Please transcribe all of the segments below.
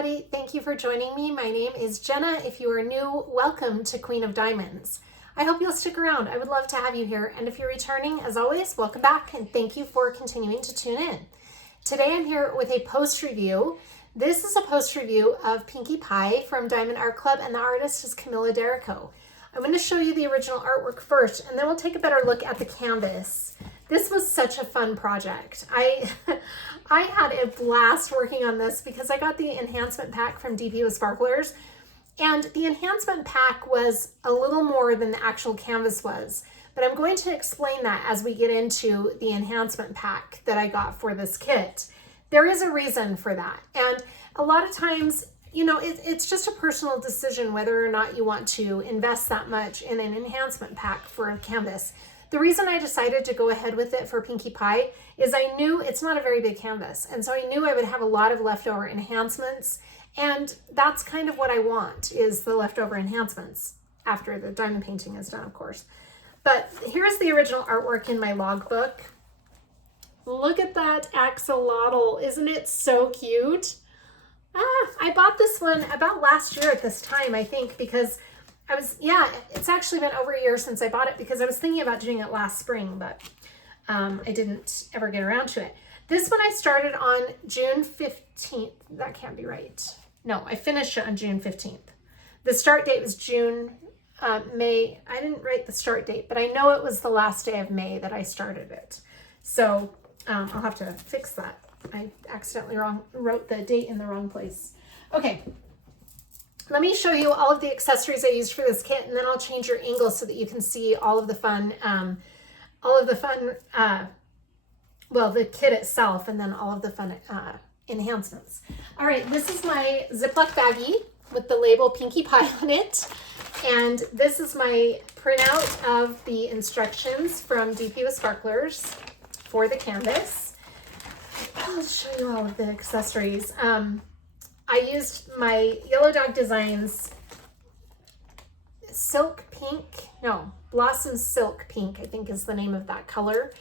everybody. Thank you for joining me. My name is Jenna. If you are new, welcome to Queen of Diamonds. I hope you'll stick around. I would love to have you here. And if you're returning, as always, welcome back and thank you for continuing to tune in. Today I'm here with a post review. This is a post review of Pinkie Pie from Diamond Art Club, and the artist is Camilla Derrico. I'm going to show you the original artwork first, and then we'll take a better look at the canvas. This was such a fun project. I had a blast working on this because I got the enhancement pack from DP with Sparklers, and the enhancement pack was a little more than the actual canvas was. But I'm going to explain that as we get into the enhancement pack that I got for this kit. There is a reason for that. And a lot of times, you know, it's just a personal decision whether or not you want to invest that much in an enhancement pack for a canvas. The reason I decided to go ahead with it for Pinkie Pie is I knew it's not a very big canvas. And so I knew I would have a lot of leftover enhancements. And that's kind of what I want, is the leftover enhancements after the diamond painting is done, of course. But here's the original artwork in my logbook. Look at that axolotl. Isn't it so cute? I bought this one about last year at this time, I think, because it's actually been over a year since I bought it because I was thinking about doing it last spring, but I didn't ever get around to it. This one I started on June 15th. That can't be right. No, I finished it on June 15th. The start date was May. I didn't write the start date, but I know it was the last day of May that I started it. So I'll have to fix that. I accidentally wrote the date in the wrong place. Okay, let me show you all of the accessories I used for this kit, and then I'll change your angle so that you can see all of the fun, well, the kit itself, and then all of the fun enhancements. All right, this is my Ziploc baggie with the label Pinkie Pie on it. And this is my printout of the instructions from DP with Sparklers for the canvas. I'll show you all of the accessories. I used my Yellow Dog Designs Blossom Silk Pink, I think is the name of that color.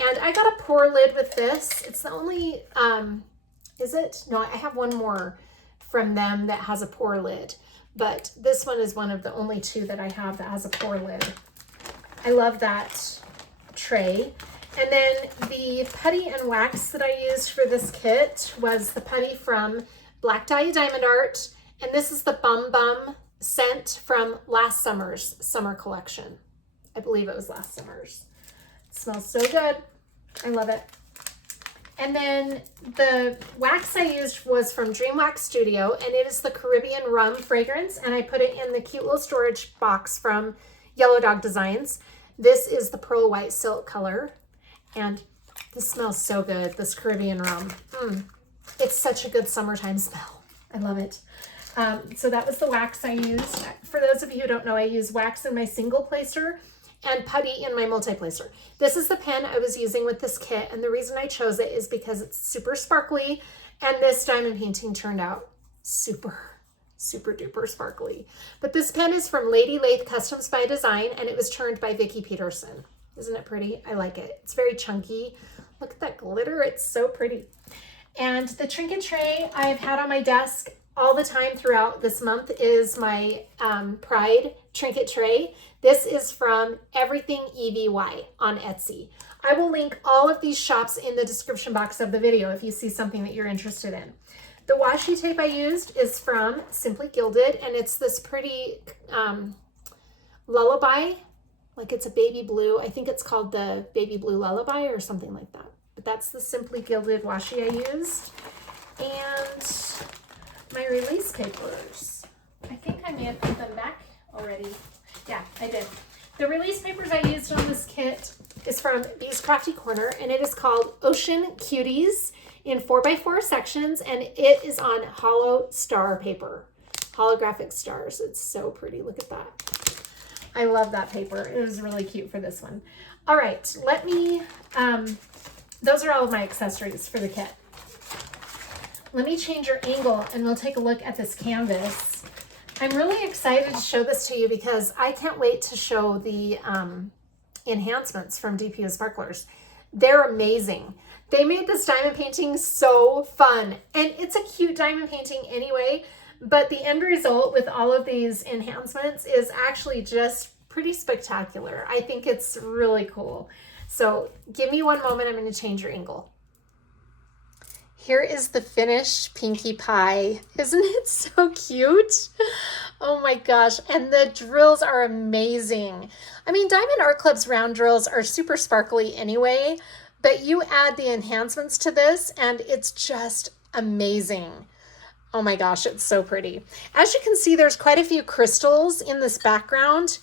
And I got a pour lid with this. It's the only, is it? No, I have one more from them that has a pour lid. But this one is one of the only two that I have that has a pour lid. I love that tray. And then the putty and wax that I used for this kit was the putty from Black Dahlia Diamond Art. And this is the Bum Bum scent from last summer's summer collection. I believe it was last summer's. It smells so good. I love it. And then the wax I used was from Dream Wax Studio, and it is the Carribean Rum fragrance, and I put it in the cute little storage box from Yellow Dog Designs. This is the pearl white silk color, and this smells so good, this Caribbean Rum. It's such a good summertime smell. I love it. So that was the wax I used. For those of you who don't know, I use wax in my single placer and putty in my multi-placer. This is the pen I was using with this kit, and the reason I chose it is because it's super sparkly, and this diamond painting turned out super duper sparkly. But this pen is from Lathe Customs by Design, and it was turned by Vicki Peterson. Isn't it pretty? I like it. It's very chunky. Look at that glitter. It's so pretty. And the trinket tray I've had on my desk all the time throughout this month is my Pride trinket tray. This is from Everything EVY on Etsy. I will link all of these shops in the description box of the video if you see something that you're interested in. The washi tape I used is from Simply Gilded, and it's this pretty lullaby, like it's a baby blue. I think it's called the Baby Blue Lullaby or something like that. But that's the Simply Gilded washi I used. And my release papers. I think I may have put them back already. Yeah, I did. The release papers I used on this kit is from Bee's Crafty Corner, and it is called Ocean Cuties in 4x4 sections, and it is on hollow star paper, holographic stars. It's so pretty. Look at that. I love that paper. It was really cute for this one. All right, let me, those are all of my accessories for the kit. Let me change your angle and we'll take a look at this canvas. I'm really excited to show this to you because I can't wait to show the enhancements from DP with Sparklers. They're amazing. They made this diamond painting so fun, and it's a cute diamond painting anyway, but the end result with all of these enhancements is actually just pretty spectacular. I think it's really cool. So give me one moment, I'm going to change your angle. Here is the finished Pinkie Pie. Isn't it so cute? Oh my gosh, and the drills are amazing. I mean, Diamond Art Club's round drills are super sparkly anyway, but you add the enhancements to this and it's just amazing. Oh my gosh, it's so pretty. As you can see, there's quite a few crystals in this background,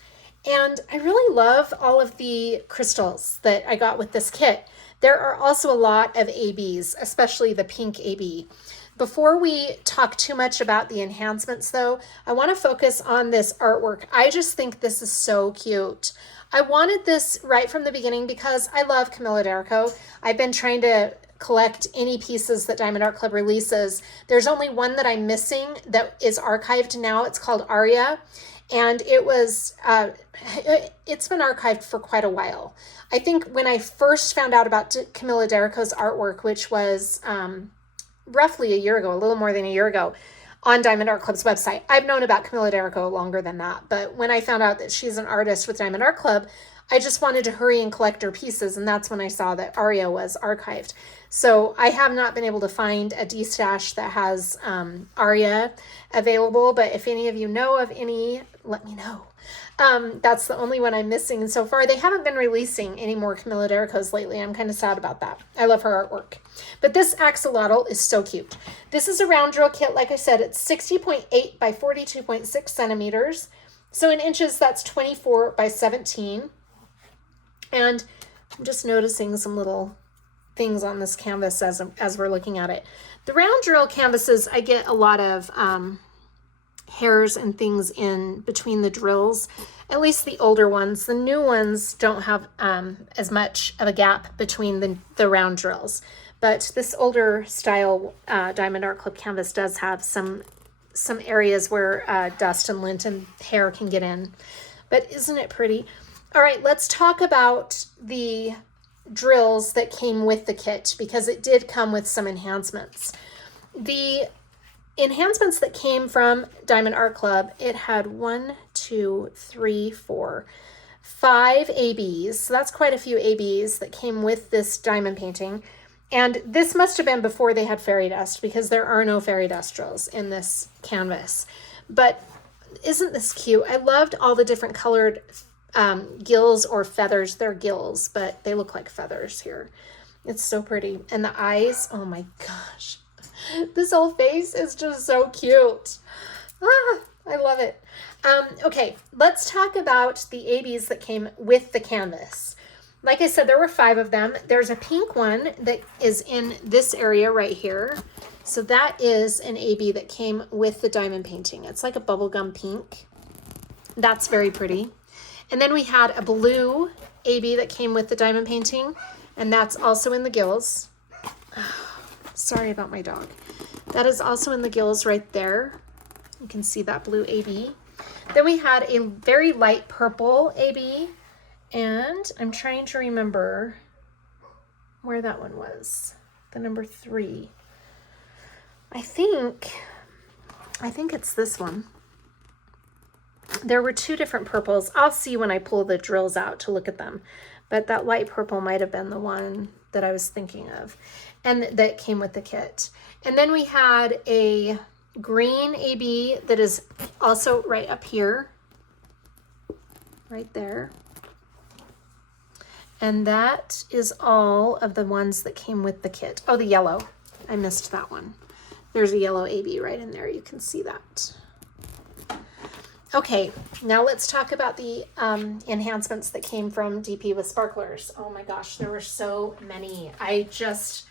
and I really love all of the crystals that I got with this kit. There are also a lot of ABs, especially the pink AB. Before we talk too much about the enhancements though, I want to focus on this artwork. I just think this is so cute. I wanted this right from the beginning because I love Camilla D'Errico. I've been trying to collect any pieces that Diamond Art Club releases. There's only one that I'm missing that is archived now. It's called Aria, and it was it's been archived for quite a while. I think when I first found out about Camilla D'Errico's artwork, which was roughly a year ago, a little more than a year ago, on Diamond Art Club's website. I've known about Camilla D'Errico longer than that, but when I found out that she's an artist with Diamond Art Club, I just wanted to hurry and collect her pieces, and that's when I saw that Aria was archived. So I have not been able to find a D-stash that has Aria available, but if any of you know of any, let me know. That's the only one I'm missing so far. They haven't been releasing any more Camilla D'Erricos lately. I'm kind of sad about that. I love her artwork. But this axolotl is so cute. This is a round drill kit. Like I said, it's 60.8 by 42.6 centimeters. So in inches, that's 24 by 17. And I'm just noticing some little things on this canvas as we're looking at it. The round drill canvases, I get a lot of hairs and things in between the drills, at least the older ones. The new ones don't have as much of a gap between the round drills, but this older style Diamond Art Club canvas does have some areas where dust and lint and hair can get in. But isn't it pretty? All right, let's talk about the drills that came with the kit, because it did come with some enhancements. The enhancements that came from Diamond Art Club, it had 1, 2, 3, 4, 5 ABs. So that's quite a few ABs that came with this diamond painting. And this must have been before they had fairy dust, because there are no fairy dust drills in this canvas. But isn't this cute? I loved all the different colored gills or feathers. They're gills, but they look like feathers here. It's so pretty. And the eyes, oh my gosh. This whole face is just so cute. I love it. Okay, let's talk about the ABs that came with the canvas. Like I said, there were 5 of them. There's a pink one that is in this area right here. So that is an AB that came with the diamond painting. It's like a bubblegum pink. That's very pretty. And then we had a blue AB that came with the diamond painting, and that's also in the gills. Sorry about my dog. That is also in the gills right there. You can see that blue AB. Then we had a very light purple AB, and I'm trying to remember where that one was. The number 3. I think it's this one. There were 2 different purples. I'll see when I pull the drills out to look at them, but that light purple might have been the one that I was thinking of, and that came with the kit. And then we had a green AB that is also right up here, right there. And that is all of the ones that came with the kit. Oh, the yellow. I missed that one. There's a yellow AB right in there. You can see that. Okay, now let's talk about the enhancements that came from DP with Sparklers. Oh my gosh, there were so many. I just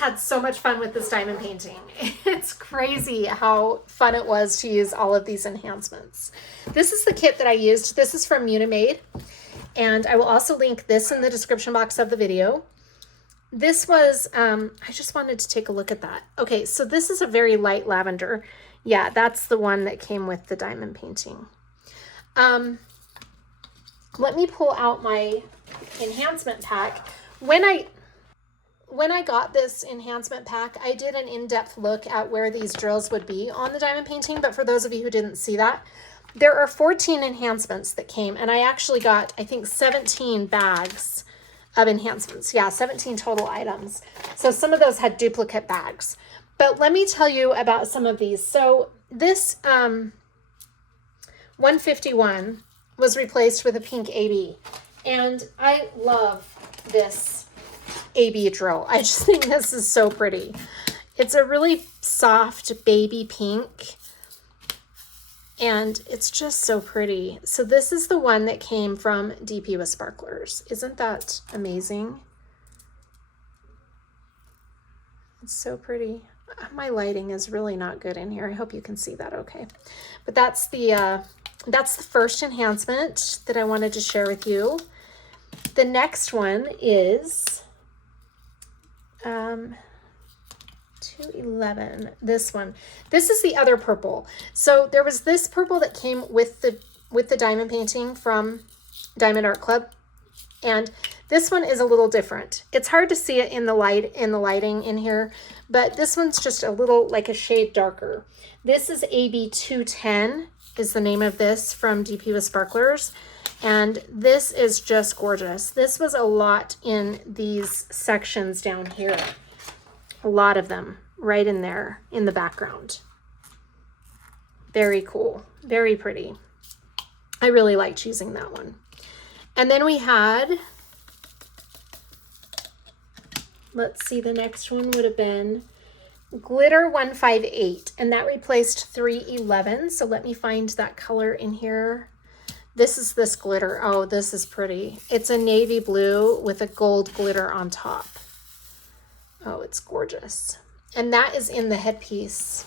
had so much fun with this diamond painting. It's crazy how fun it was to use all of these enhancements. This is the kit that I used. This is from Munimade, and I will also link this in the description box of the video. This was, I just wanted to take a look at that. Okay, so this is a very light lavender. Yeah, that's the one that came with the diamond painting. Let me pull out my enhancement pack. when I got this enhancement pack, I did an in-depth look at where these drills would be on the diamond painting, but for those of you who didn't see that, there are 14 enhancements that came, and I actually got, I think, 17 bags of enhancements. Yeah, 17 total items. So some of those had duplicate bags. But let me tell you about some of these. So this 151 was replaced with a pink AB, and I love this AB drill. I just think this is so pretty. It's a really soft baby pink, and it's just so pretty. So this is the one that came from DP with Sparklers. Isn't that amazing? It's so pretty. My lighting is really not good in here. I hope you can see that okay. But that's the first enhancement that I wanted to share with you. The next one is 211. This one. This is the other purple. So there was this purple that came with the diamond painting from Diamond Art Club, and this one is a little different. It's hard to see it in the lighting in here, but this one's just a little like a shade darker. This is AB 210 is the name of this from DP with Sparklers. And this is just gorgeous. This was a lot in these sections down here. A lot of them right in there in the background. Very cool. Very pretty. I really liked using that one. And then we had, let's see, the next one would have been Glitter 158, and that replaced 311. So let me find that color in here. This is this glitter. Oh, this is pretty. It's a navy blue with a gold glitter on top. Oh, it's gorgeous. And that is in the headpiece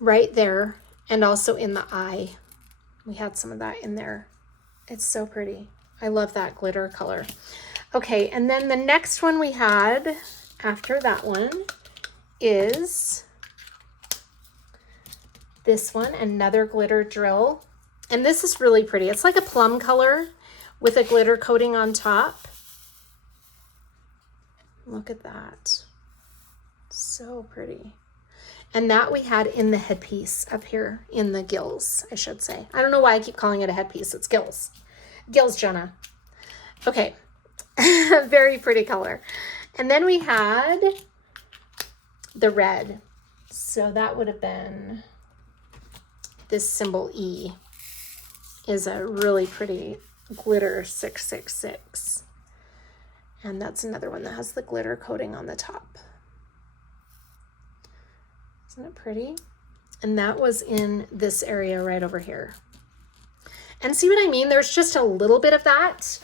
right there, and also in the eye. We had some of that in there. It's so pretty. I love that glitter color. Okay, and then the next one we had after that one is this one, another glitter drill. And this is really pretty. It's like a plum color with a glitter coating on top. Look at that. So pretty. And that we had in the headpiece up here in the gills, I should say. I don't know why I keep calling it a headpiece. It's gills. Gills, Jenna. Okay. Very pretty color. And then we had the red. So that would have been this symbol E. Is a really pretty glitter 666. And that's another one that has the glitter coating on the top. Isn't it pretty? And that was in this area right over here. And see what I mean? There's just a little bit of that,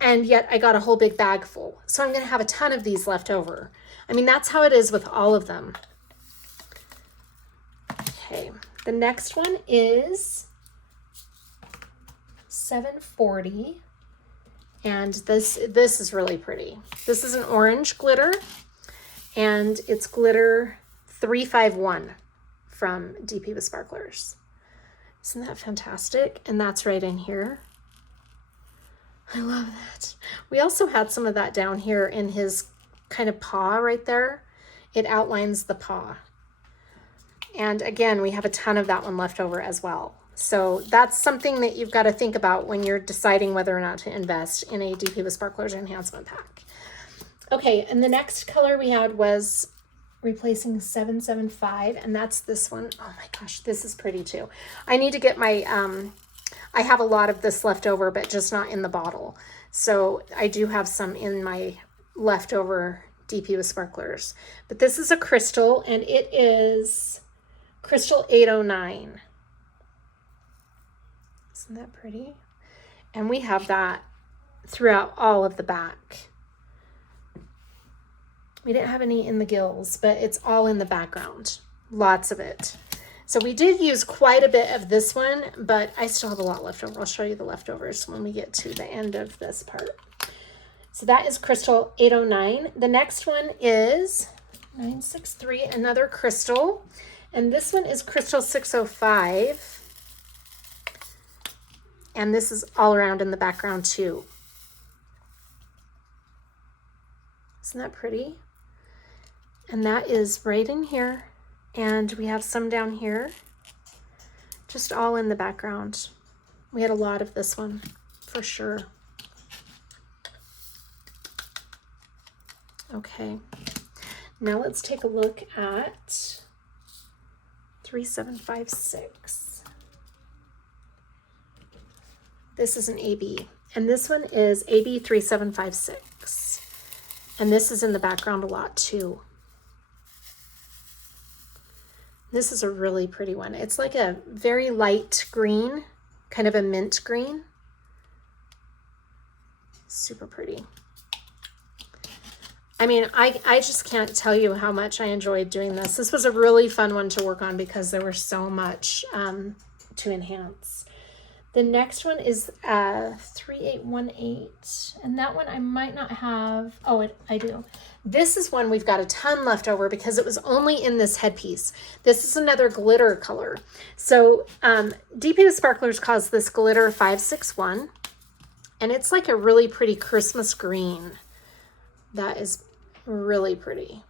and yet I got a whole big bag full. So I'm going to have a ton of these left over. I mean, that's how it is with all of them. Okay, the next one is 740, and this is really pretty. This is an orange glitter, and it's glitter 351 from DP with Sparklers. Isn't that fantastic? And that's right in here. I love that. We also had some of that down here in his kind of paw right there. It outlines the paw. And again, we have a ton of that one left over as well. So that's something that you've got to think about when you're deciding whether or not to invest in a DP with Sparklers enhancement pack. Okay, and the next color we had was replacing 775, and that's this one. Oh my gosh, this is pretty too. I need to get my, I have a lot of this left over, but just not in the bottle. So I do have some in my leftover DP with Sparklers. But this is a crystal, and it is Crystal 809. Isn't that pretty? And we have that throughout all of the back. We didn't have any in the gills, but it's all in the background. Lots of it. So we did use quite a bit of this one, but I still have a lot left over. I'll show you the leftovers when we get to the end of this part. So that is Crystal 809. The next one is 963, another crystal. And this one is Crystal 605. And this is all around in the background too. Isn't that pretty? And that is right in here. And we have some down here, just all in the background. We had a lot of this one for sure. Okay, now let's take a look at 3756. This is an AB, and this one is AB 3756. And this is in the background a lot too. This is a really pretty one. It's like a very light green, kind of a mint green. Super pretty. I mean, I just can't tell you how much I enjoyed doing this. This was a really fun one to work on because there was so much to enhance. The next one is 3818, and that one I might not have. Oh, I do. This is one we've got a ton left over because it was only in this headpiece. This is another glitter color. So DP with Sparklers calls this glitter 561, and it's like a really pretty Christmas green. That is really pretty.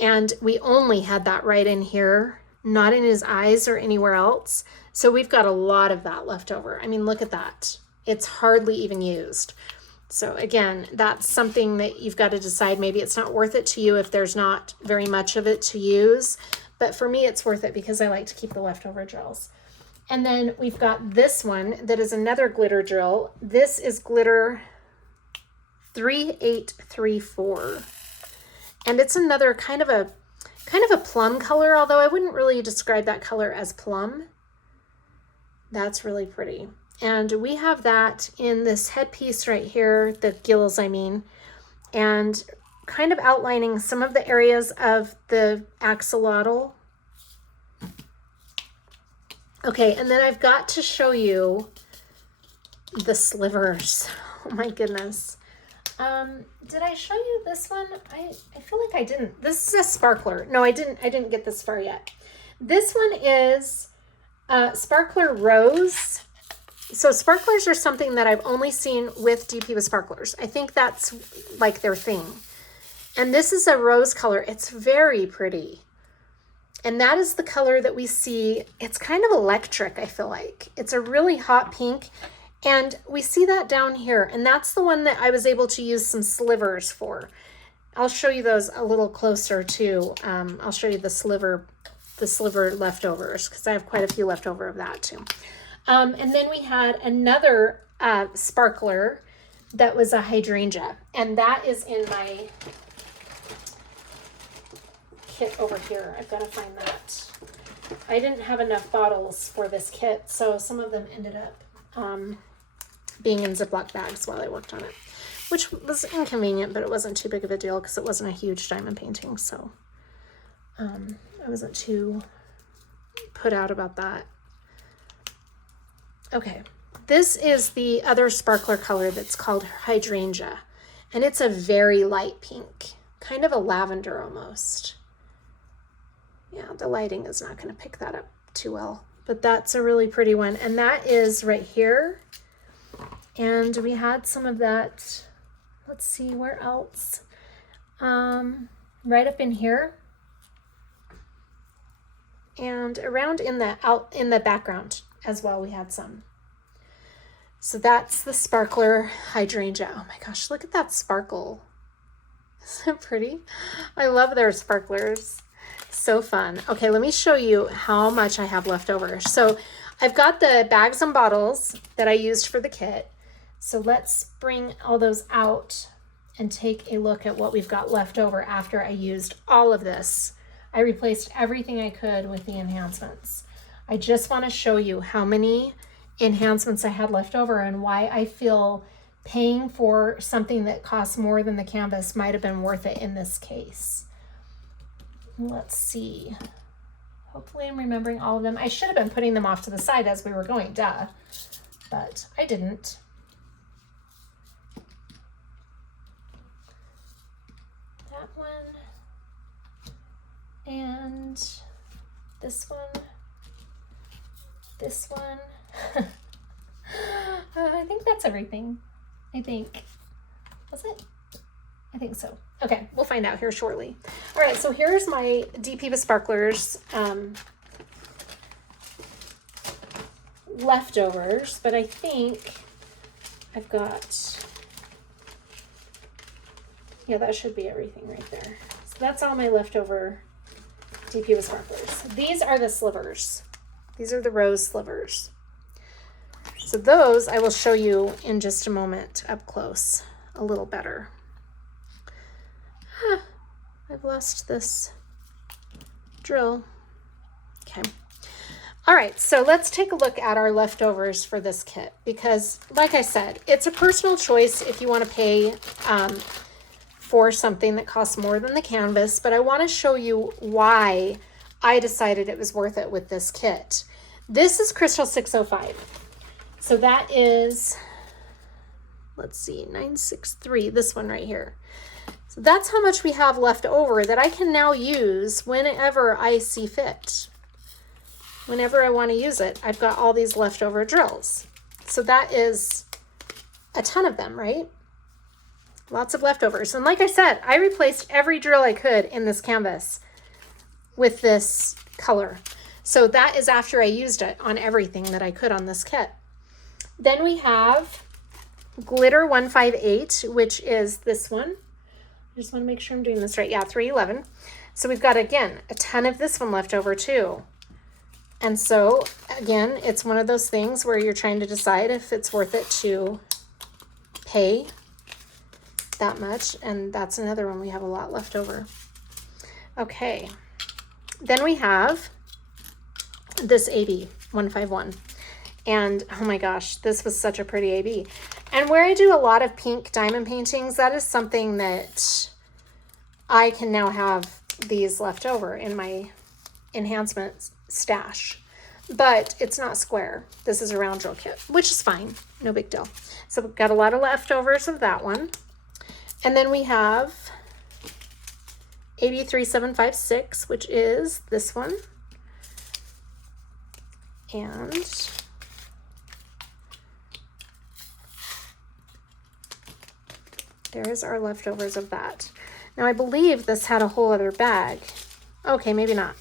And we only had that right in here, not in his eyes or anywhere else. So we've got a lot of that left over. I mean, look at that. It's hardly even used. So again, that's something that you've got to decide. Maybe it's not worth it to you if there's not very much of it to use. But for me, it's worth it because I like to keep the leftover drills. And then we've got this one that is another glitter drill. This is glitter 3834. And it's another kind of a plum color, although I wouldn't really describe that color as plum. That's really pretty. And we have that in this headpiece right here, the gills I mean, and kind of outlining some of the areas of the axolotl. Okay, and then I've got to show you the slivers. Oh my goodness. Did I show you this one? I feel like I didn't. This is a sparkler. No, I didn't get this far yet. This one is Sparkler Rose. So sparklers are something that I've only seen with DP with Sparklers. I think that's like their thing. And this is a rose color. It's very pretty. And that is the color that we see. It's kind of electric, I feel like. It's a really hot pink. And we see that down here. And that's the one that I was able to use some slivers for. I'll show you those a little closer too. I'll show you the sliver leftovers because I have quite a few left over of that too. And then we had another sparkler that was a hydrangea, and that is in my kit over here. I've got to find that. I didn't have enough bottles for this kit, so some of them ended up being in Ziploc bags while I worked on it, which was inconvenient, but it wasn't too big of a deal because it wasn't a huge diamond painting, so I wasn't too put out about that. Okay, this is the other sparkler color that's called hydrangea, and it's a very light pink, kind of a lavender almost. Yeah, the lighting is not going to pick that up too well, but that's a really pretty one, and that is right here. And we had some of that, let's see, where else? Right up in here. And around in the background as well, we had some. So that's the sparkler hydrangea. Oh my gosh, look at that sparkle. Isn't it pretty? I love their sparklers. So fun. Okay, let me show you how much I have left over. So I've got the bags and bottles that I used for the kit. So let's bring all those out and take a look at what we've got left over after I used all of this. I replaced everything I could with the enhancements. I just want to show you how many enhancements I had left over and why I feel paying for something that costs more than the canvas might have been worth it in this case. Let's see. Hopefully I'm remembering all of them. I should have been putting them off to the side as we were going, duh, but I didn't. That one. And this one. This one. I think that's everything. I think. Was it? I think so. Okay, we'll find out here shortly. All right, so here's my DP with Sparklers leftovers, but I think I've got, yeah, that should be everything right there. So that's all my leftover DP with Sparklers. These are the slivers. These are the rose slivers. So those I will show you in just a moment up close a little better. I've lost this drill. Okay. All right, so let's take a look at our leftovers for this kit because, like I said, it's a personal choice if you want to pay for something that costs more than the canvas, but I want to show you why I decided it was worth it with this kit. This is Crystal 605. So that is, let's see, 963, this one right here. So that's how much we have left over that I can now use whenever I see fit. Whenever I want to use it, I've got all these leftover drills. So that is a ton of them, right? Lots of leftovers. And like I said, I replaced every drill I could in this canvas with this color. So that is after I used it on everything that I could on this kit. Then we have Glitter 158, which is this one. I just want to make sure I'm doing this right. Yeah, 311. So we've got, again, a ton of this one left over too. And so, again, it's one of those things where you're trying to decide if it's worth it to pay that much. And that's another one we have a lot left over. Okay. Then we have this AB 151. And oh my gosh, this was such a pretty AB. And where I do a lot of pink diamond paintings, that is something that I can now have these left over in my enhancement stash. But it's not square. This is a round drill kit, which is fine. No big deal. So we've got a lot of leftovers of that one. And then we have AB 3756, which is this one. And there's our leftovers of that. Now I believe this had a whole other bag. Okay, maybe not.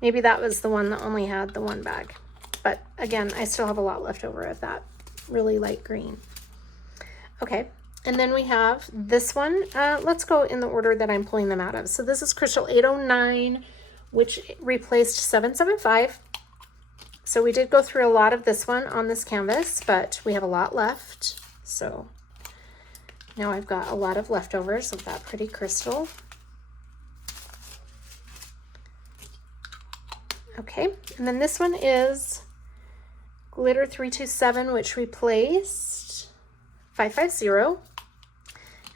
Maybe that was the one that only had the one bag. But again, I still have a lot left over of that really light green. Okay, and then we have this one. Let's go in the order that I'm pulling them out of. So this is Crystal 809, which replaced 775. So we did go through a lot of this one on this canvas, but we have a lot left. So now I've got a lot of leftovers of that pretty crystal. Okay, and then this one is Glitter 327, which replaced 550.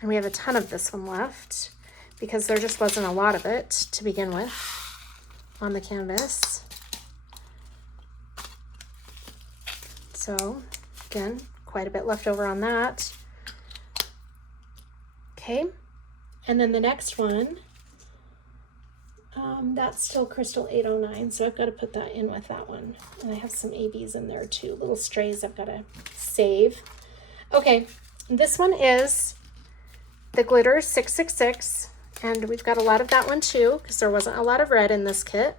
And we have a ton of this one left because there just wasn't a lot of it to begin with on the canvas. So again, quite a bit left over on that. Okay, and then the next one, that's still Crystal 809, so I've got to put that in with that one. And I have some ABs in there too, little strays I've got to save. Okay, this one is the Glitter 666, and we've got a lot of that one too, because there wasn't a lot of red in this kit.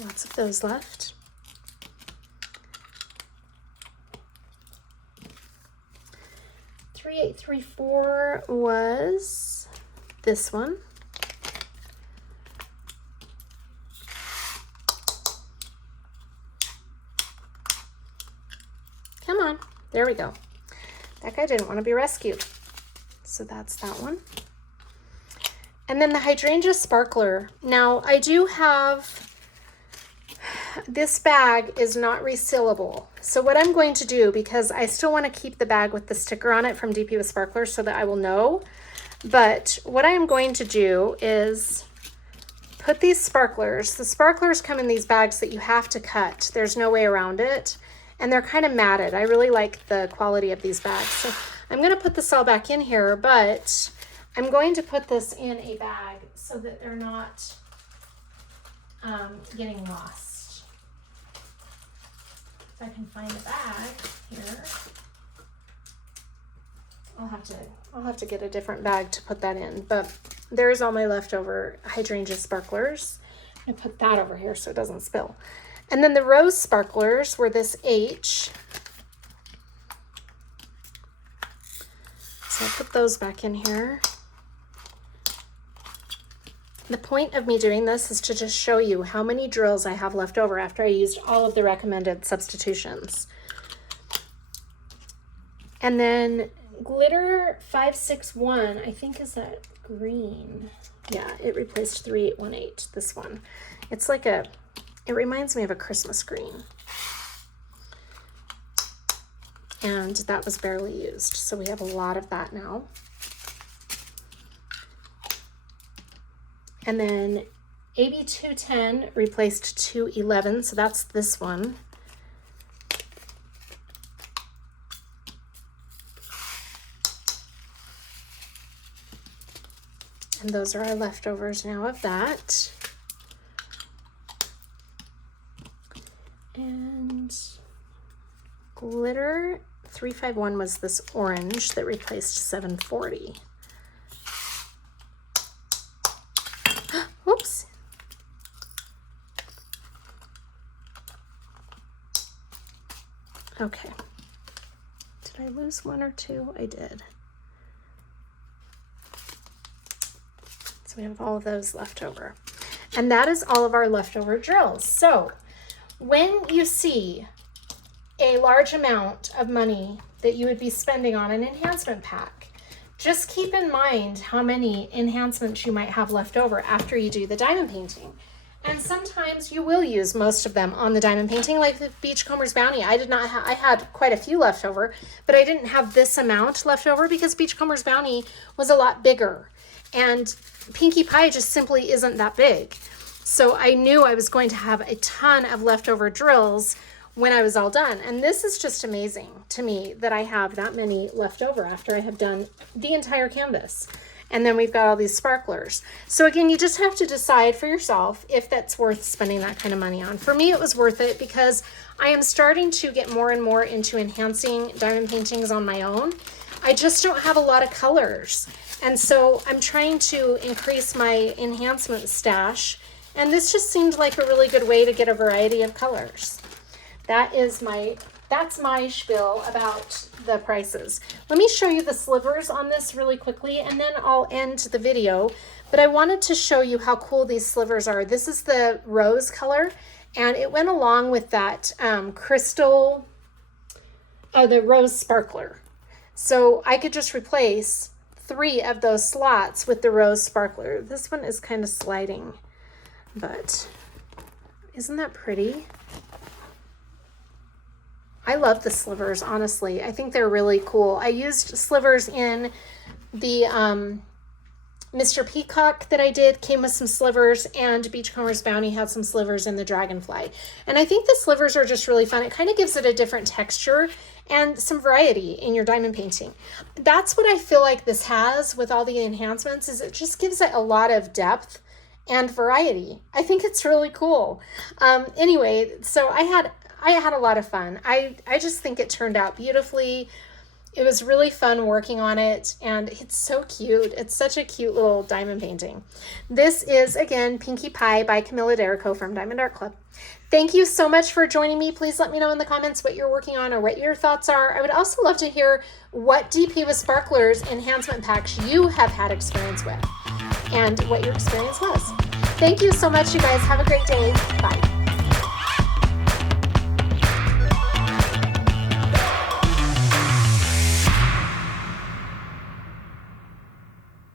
Lots of those left. .3834 was this one. Come on, there we go. That guy didn't want to be rescued. So that's that one. And then the Hydrangea Sparkler. Now I do have, this bag is not resealable. So what I'm going to do, because I still want to keep the bag with the sticker on it from DP with Sparklers so that I will know, but what I am going to do is put these sparklers, the sparklers come in these bags that you have to cut. There's no way around it. And they're kind of matted. I really like the quality of these bags. So I'm going to put this all back in here, but I'm going to put this in a bag so that they're not getting lost. I can find a bag here. I'll have to get a different bag to put that in, but there's all my leftover hydrangea sparklers. I'm gonna put that over here so it doesn't spill. And then the rose sparklers were this H. So I'll put those back in here. The point of me doing this is to just show you how many drills I have left over after I used all of the recommended substitutions. And then glitter 561, I think is that green. Yeah, it replaced 3818, this one. It's like it reminds me of a Christmas green. And that was barely used, so we have a lot of that now. And then AB 210 replaced 211, so that's this one. And those are our leftovers now of that. And glitter 351 was this orange that replaced 740. Whoops. Okay. Did I lose one or two? I did. So we have all of those left over. And that is all of our leftover drills. So when you see a large amount of money that you would be spending on an enhancement pack, just keep in mind how many enhancements you might have left over after you do the diamond painting. And sometimes you will use most of them on the diamond painting, like the Beachcomber's Bounty. I had quite a few left over, but I didn't have this amount left over because Beachcomber's Bounty was a lot bigger. And Pinkie Pie just simply isn't that big. So I knew I was going to have a ton of leftover drills when I was all done. And this is just amazing to me that I have that many left over after I have done the entire canvas. And then we've got all these sparklers. So again, you just have to decide for yourself if that's worth spending that kind of money on. For me, it was worth it because I am starting to get more and more into enhancing diamond paintings on my own. I just don't have a lot of colors. And so I'm trying to increase my enhancement stash. And this just seemed like a really good way to get a variety of colors. That's my spiel about the prices. Let me show you the slivers on this really quickly, and then I'll end the video. But I wanted to show you how cool these slivers are. This is the rose color, and it went along with that crystal, the rose sparkler. So I could just replace 3 of those slots with the rose sparkler. This one is kind of sliding, but isn't that pretty? I love the slivers, honestly. I think they're really cool. I used slivers in the Mr. Peacock that I did, came with some slivers, and Beachcomber's Bounty had some slivers in the Dragonfly. And I think the slivers are just really fun. It kind of gives it a different texture and some variety in your diamond painting. That's what I feel like this has with all the enhancements, is it just gives it a lot of depth and variety. I think it's really cool. Anyway, so I had a lot of fun. I just think it turned out beautifully. It was really fun working on it, and it's so cute. It's such a cute little diamond painting. This is, again, Pinkie Pie by Camilla Derrico from Diamond Art Club. Thank you so much for joining me. Please let me know in the comments what you're working on or what your thoughts are. I would also love to hear what DP with Sparklers enhancement packs you have had experience with and what your experience was. Thank you so much, you guys. Have a great day. Bye.